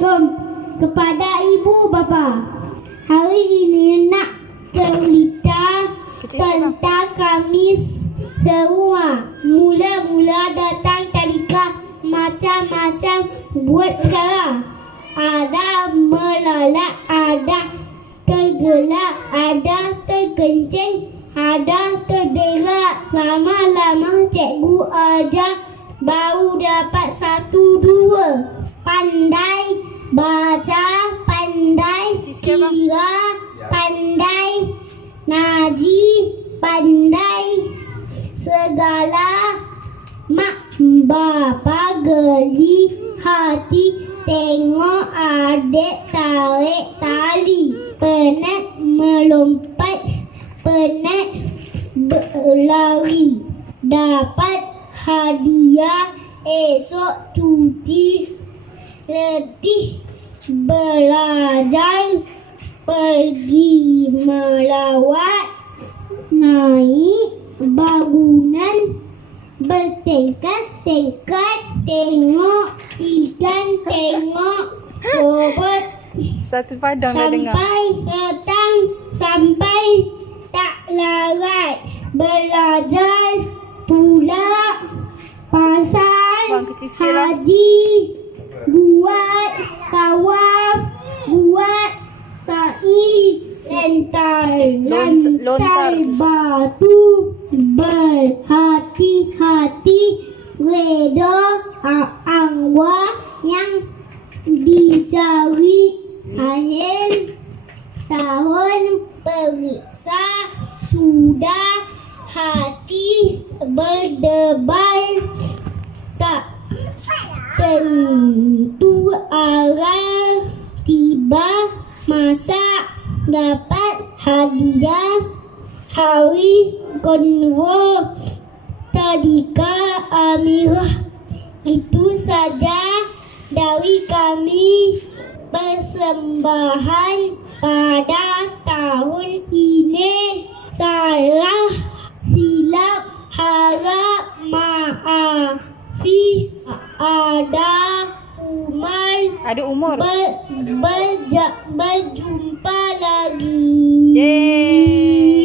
Assalamualaikum kepada ibu bapa. Hari ini nak cerita tentang Kamis semua. Mula-mula datang tadika macam-macam buat perkara. Ada melalak, ada tergelak, ada terkencing, ada terderak. Lama-lama cikgu ajar baru dapat satu dua. Pandai baca, pandai kira, pandai naji, pandai segala mak bapa geli hati tengok adik tarik tali penat melompat penat berlari dapat hadiah esok cuti letih belajar pergi melawat naik bangunan bertingkat-tingkat tengok ikan tengok robot Satu padang dah dengar. sampai datang sampai tak larat belajar pula pasal lah. haji buat tawaf buat sa'i lentar Lont- lentar lontar. batu berhati-hati reda angwa yang dicari akhir tahun periksa sudah hati berdebar tentu arah tiba masa dapat hadiah hari konvo. Tadika amirah itu saja dari kami. Persembahan pada tahun ini maafi ada umar Ada umur. ber, berja, berjumpa lagi Yeay.